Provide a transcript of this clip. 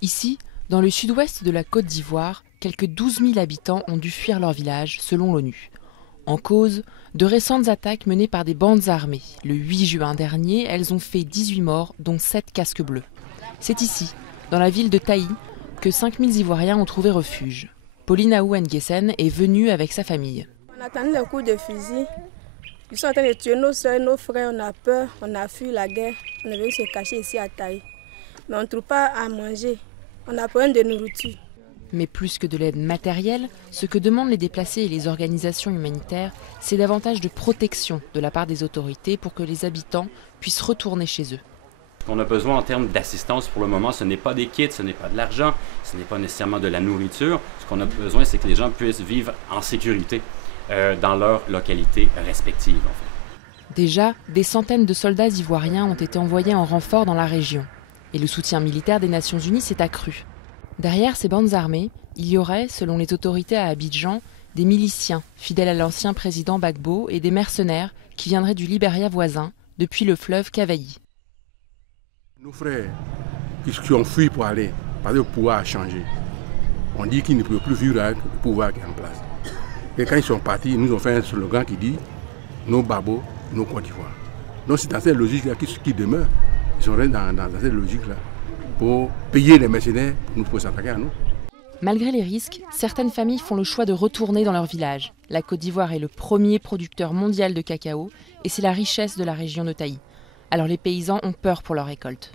Ici, dans le sud-ouest de la Côte d'Ivoire, quelques 12 000 habitants ont dû fuir leur village, selon l'ONU. En cause, de récentes attaques menées par des bandes armées. Le 8 juin dernier, elles ont fait 18 morts, dont 7 casques bleus. C'est ici, dans la ville de Taï, que 5 000 Ivoiriens ont trouvé refuge. Pauline Aou Nguessen est venue avec sa famille. On attendait le coup de fusil. Ils sont en train de tuer nos soeurs, nos frères. On a peur, on a fui la guerre. On est venu se cacher ici à Taï. Mais on ne trouve pas à manger. On a problème de nourriture. Mais plus que de l'aide matérielle, ce que demandent les déplacés et les organisations humanitaires, c'est davantage de protection de la part des autorités pour que les habitants puissent retourner chez eux. Ce qu'on a besoin en termes d'assistance pour le moment, ce n'est pas des kits, ce n'est pas de l'argent, ce n'est pas nécessairement de la nourriture. Ce qu'on a besoin, c'est que les gens puissent vivre en sécurité dans leur localité respective. En fait. Déjà, des centaines de soldats ivoiriens ont été envoyés en renfort dans la région. Et le soutien militaire des Nations Unies s'est accru. Derrière ces bandes armées, il y aurait, selon les autorités à Abidjan, des miliciens fidèles à l'ancien président Gbagbo et des mercenaires qui viendraient du Libéria voisin, depuis le fleuve Cavailly. Nos frères qui ont fui pour aller, parce que le pouvoir a changé. On dit qu'ils ne peuvent plus vivre avec le pouvoir qui est en place. Et quand ils sont partis, ils nous ont fait un slogan qui dit « Nos babos, nos Côte d'Ivoire ». Donc c'est dans cette logique-là qu'ils demeurent. Ils sont restés dans cette logique-là pour payer les mercenaires pour s'attaquer à nous. Malgré les risques, certaines familles font le choix de retourner dans leur village. La Côte d'Ivoire est le premier producteur mondial de cacao et c'est la richesse de la région de Taï. Alors les paysans ont peur pour leur récolte.